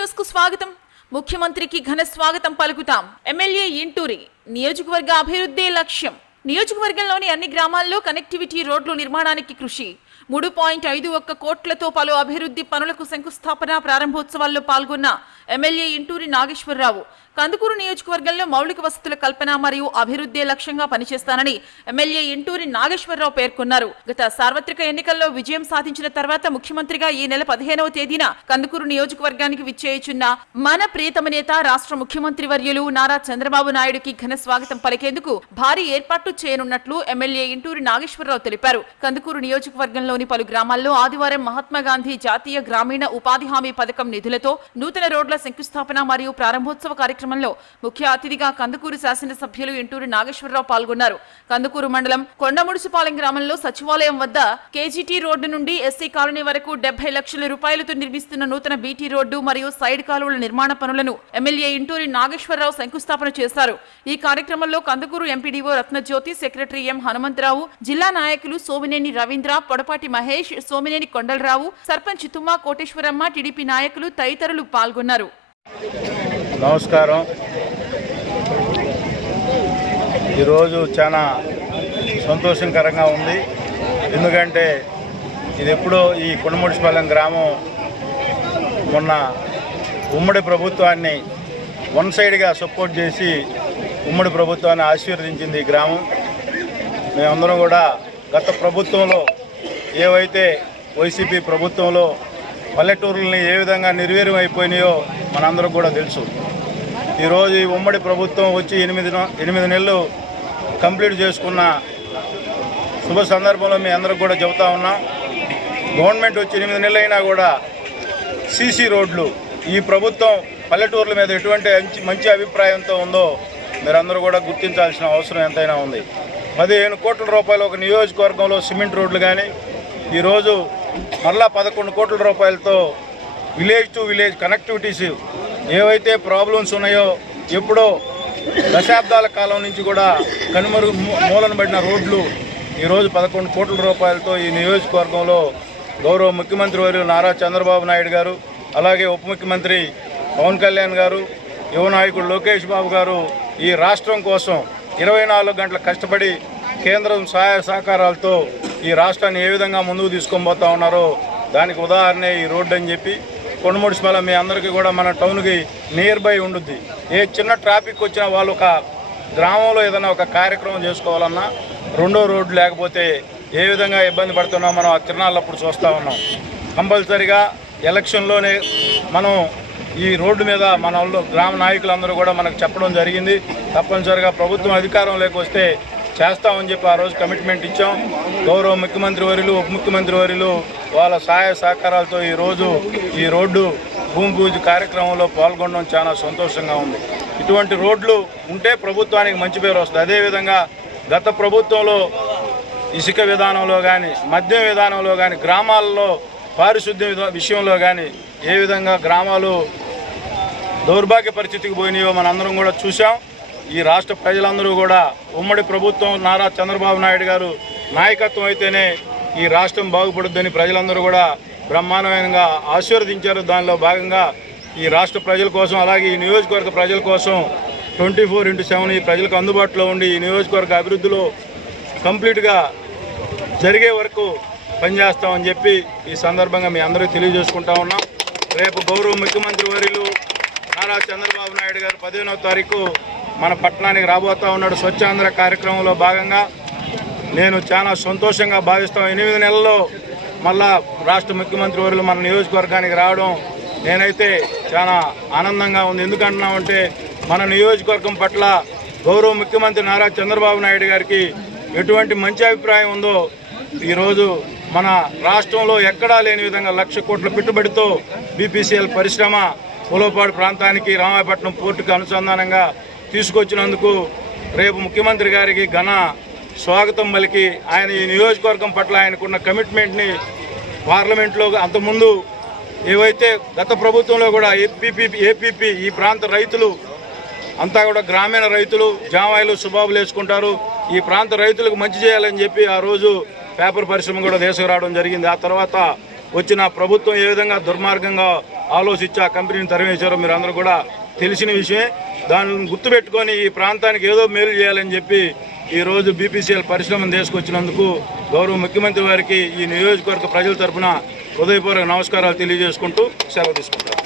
న్యూస్కు స్వాగతం. ముఖ్యమంత్రికి ఘన స్వాగతం పలుకుతాం. ఎమ్మెల్యే ఇంటూరి నియోజకవర్గ అభివృద్ధి లక్ష్యం. నియోజకవర్గంలోని అన్ని గ్రామాల్లో కనెక్టివిటీ రోడ్లు నిర్మాణానికి కృషి. మూడు పాయింట్ ఐదు ఒక్క కోట్లతో పలు అభివృద్ధి పనులకు శంకుస్థాపన ప్రారంభోత్సవాల్లో పాల్గొన్న ఎమ్మెల్యే ఇంటూరి నాగేశ్వరరావు. కందుకూరు నియోజకవర్గంలో మౌలిక వసతుల కల్పన మరియు అభివృద్ధి లక్ష్యంగా పనిచేస్తానని ఎమ్మెల్యే ఇంటూరి నాగేశ్వరరావు పేర్కొన్నారు. గత సార్వత్రిక ఎన్నికల్లో విజయం సాధించిన తర్వాత ముఖ్యమంత్రిగా ఈ నెల పదిహేనవ తేదీన కందుకూరు నియోజకవర్గానికి విచ్చేయుచున్న మన ప్రియతమ నేత రాష్ట్ర ముఖ్యమంత్రి వర్యులు నారా చంద్రబాబు నాయుడుకి ఘన స్వాగతం పలికేందుకు భారీ ఏర్పాట్లు చేయనున్నట్లు ఎమ్మెల్యే ఇంటూరి నాగేశ్వరరావు తెలిపారు. కందుకూరు నియోజకవర్గంలో నియోజకవర్గంలోని పలు గ్రామాల్లో ఆదివారం మహాత్మా గాంధీ జాతీయ గ్రామీణ ఉపాధి హామీ పథకం నిధులతో నూతన రోడ్ల శంకుస్థాపన మరియు ప్రారంభోత్సవ కార్యక్రమంలో ముఖ్య అతిథిగా కందుకూరు శాసనసభ్యులు ఇంటూరి నాగేశ్వరరావు పాల్గొన్నారు. కందుకూరు మండలం కొండముడుసుపాలెం గ్రామంలో సచివాలయం వద్ద కేజీటీ రోడ్డు నుండి ఎస్సీ కాలనీ వరకు డెబ్బై లక్షల రూపాయలతో నిర్మిస్తున్న నూతన బీటీ రోడ్డు మరియు సైడ్ కాలువల నిర్మాణ పనులను ఎమ్మెల్యే ఇంటూరి నాగేశ్వరరావు శంకుస్థాపన చేశారు. ఈ కార్యక్రమంలో Kandukur MPDO Ratnajyothi secretary M Hanumantharao జిల్లా నాయకులు సోమినేని రవీంద్ర పొడపాటి మహేష్ సోమినేని కొండలరావు సర్పంచ్ తుమ్మా కోటేశ్వరమ్మ టీడీపీ నాయకులు తదితరులు పాల్గొన్నారు. నమస్కారం. ఈరోజు చాలా సంతోషకరంగా ఉంది. ఎందుకంటే ఇది ఎప్పుడో ఈ కుణముడిపాలెం గ్రామం మొన్న ఉమ్మడి ప్రభుత్వాన్ని వన్ సైడ్గా సపోర్ట్ చేసి ఉమ్మడి ప్రభుత్వాన్ని ఆశీర్వదించింది ఈ గ్రామం. మేమందరం కూడా గత ప్రభుత్వంలో ఏవైతే వైసీపీ ప్రభుత్వంలో పల్లెటూరులని ఏ విధంగా నిర్వీర్యం అయిపోయినాయో మనందరూ కూడా తెలుసు. ఈరోజు ఈ ఉమ్మడి ప్రభుత్వం వచ్చి ఎనిమిది ఎనిమిది నెలలు కంప్లీట్ చేసుకున్న శుభ సందర్భంలో మీ అందరికి కూడా చెబుతా ఉన్నాం గవర్నమెంట్ వచ్చి ఎనిమిది నెలలైనా కూడా సీసీ రోడ్లు ఈ ప్రభుత్వం పల్లెటూర్ల మీద ఎటువంటి మంచి మంచి అభిప్రాయంతో ఉందో మీరందరూ కూడా గుర్తించాల్సిన అవసరం ఎంతైనా ఉంది. పదిహేను కోట్ల రూపాయలు ఒక నియోజకవర్గంలో సిమెంట్ రోడ్లు కానీ ఈరోజు మరలా పదకొండు కోట్ల రూపాయలతో విలేజ్ టు విలేజ్ కనెక్టివిటీస్ ఏవైతే ప్రాబ్లమ్స్ ఉన్నాయో ఎప్పుడో దశాబ్దాల కాలం నుంచి కూడా కనుమరుగు మూ- రోడ్లు ఈరోజు పదకొండు కోట్ల రూపాయలతో ఈ నియోజకవర్గంలో గౌరవ ముఖ్యమంత్రి వారు నారా చంద్రబాబు నాయుడు గారు అలాగే ఉప ముఖ్యమంత్రి పవన్ కళ్యాణ్ గారు యువ నాయకుడు లోకేష్ బాబు గారు ఈ రాష్ట్రం కోసం ఇరవై నాలుగు గంటలు కష్టపడి కేంద్రం సహాయ సహకారాలతో ఈ రాష్ట్రాన్ని ఏ విధంగా ముందుకు తీసుకొని పోతా ఉన్నారో దానికి ఉదాహరణే ఈ రోడ్డు అని చెప్పి కొండముడిసిమల మీ అందరికీ కూడా మన టౌన్కి నియర్ బై ఉండుద్ది. ఏ చిన్న ట్రాఫిక్ వచ్చినా వాళ్ళు ఒక గ్రామంలో ఏదైనా ఒక కార్యక్రమం చేసుకోవాలన్నా రెండో రోడ్డు లేకపోతే ఏ విధంగా ఇబ్బంది పడుతున్నాం మనం ఆ తిరణాలప్పుడు చూస్తూ ఉన్నాం. కంపల్సరిగా ఎలక్షన్లోనే మనం ఈ రోడ్డు మీద మన వాళ్ళు గ్రామ నాయకులందరూ కూడా మనకు చెప్పడం జరిగింది. తప్పనిసరిగా ప్రభుత్వం అధికారంలోకి వస్తే చేస్తామని చెప్పి ఆ రోజు కమిట్మెంట్ ఇచ్చాం. గౌరవ ముఖ్యమంత్రి వర్యులు ఉప ముఖ్యమంత్రి వర్యులు వాళ్ళ సహాయ సహకారాలతో ఈ రోజు ఈ రోడ్డు భూమి పూజ కార్యక్రమంలో పాల్గొనడం చాలా సంతోషంగా ఉంది. ఇటువంటి రోడ్లు ఉంటే ప్రభుత్వానికి మంచి పేరు వస్తుంది. అదేవిధంగా గత ప్రభుత్వంలో ఇసుక విధానంలో కానీ మద్యం విధానంలో కానీ గ్రామాల్లో పారిశుద్ధ్య విషయంలో కానీ ఏ విధంగా గ్రామాలు దౌర్భాగ్య పరిస్థితికి పోయినాయో మనందరం కూడా చూసాం ఈ రాష్ట్ర ప్రజలందరూ కూడా ఉమ్మడి ప్రభుత్వం నారా చంద్రబాబు నాయుడు గారు నాయకత్వం అయితేనే ఈ రాష్ట్రం బాగుపడుద్దని ప్రజలందరూ కూడా బ్రహ్మాండమైనగా ఆశీర్వదించారు. దానిలో భాగంగా ఈ రాష్ట్ర ప్రజల కోసం అలాగే ఈ నియోజకవర్గ ప్రజల కోసం ట్వంటీ ఫోర్ ఇంటూ సెవెన్ ఈ ప్రజలకు అందుబాటులో ఉండి ఈ నియోజకవర్గ అభివృద్ధిలో కంప్లీట్గా జరిగే వరకు పనిచేస్తామని చెప్పి ఈ సందర్భంగా మీ అందరికీ తెలియజేసుకుంటా ఉన్నాం. రేపు గౌరవ ముఖ్యమంత్రి వర్యులు నారా చంద్రబాబు నాయుడు గారు పదిహేనవ తారీఖు మన పట్టణానికి రాబోతా ఉన్నాడు స్వచ్ఛాంధ్ర కార్యక్రమంలో భాగంగా. నేను చాలా సంతోషంగా భావిస్తాను ఎనిమిది నెలల్లో మళ్ళా రాష్ట్ర ముఖ్యమంత్రి వర్యులు మన నియోజకవర్గానికి రావడం నేనైతే చాలా ఆనందంగా ఉంది. ఎందుకంటున్నామంటే మన నియోజకవర్గం పట్ల గౌరవ ముఖ్యమంత్రి నారా చంద్రబాబు నాయుడు గారికి ఎటువంటి మంచి అభిప్రాయం ఉందో ఈరోజు మన రాష్ట్రంలో ఎక్కడా లేని విధంగా లక్ష కోట్ల పెట్టుబడితో బీపీసీఎల్ పరిశ్రమ పులోపాడు ప్రాంతానికి రామాయపట్నం పోర్టుకు అనుసంధానంగా తీసుకొచ్చినందుకు రేపు ముఖ్యమంత్రి గారికి ఘన స్వాగతం పలికి ఆయన ఈ నియోజకవర్గం పట్ల ఆయనకున్న కమిట్మెంట్ని పార్లమెంట్లో అంతకుముందు ఏవైతే గత ప్రభుత్వంలో కూడా ఏపీపీ ఏపీపీ ఈ ప్రాంత రైతులు అంతా కూడా గ్రామీణ రైతులు జామాయిలు సుబాబులు వేసుకుంటారు. ఈ ప్రాంత రైతులకు మంచి చేయాలని చెప్పి ఆ రోజు పేపర్ పరిశ్రమ కూడా రావడం జరిగింది. ఆ తర్వాత వచ్చిన ప్రభుత్వం ఏ విధంగా దుర్మార్గంగా ఆలోచించి ఆ కంపెనీని తరిమేశారో మీరు అందరూ కూడా తెలిసిన విషయమే. దానిని గుర్తుపెట్టుకొని ఈ ప్రాంతానికి ఏదో మేలు చేయాలని చెప్పి ఈరోజు బీపీసీఎల్ పరిశ్రమను తీసుకొచ్చినందుకు గౌరవ ముఖ్యమంత్రి వారికి ఈ నియోజకవర్గ ప్రజల తరఫున హృదయపూర్వక నమస్కారాలు తెలియజేసుకుంటూ సెలవు తీసుకుంటాం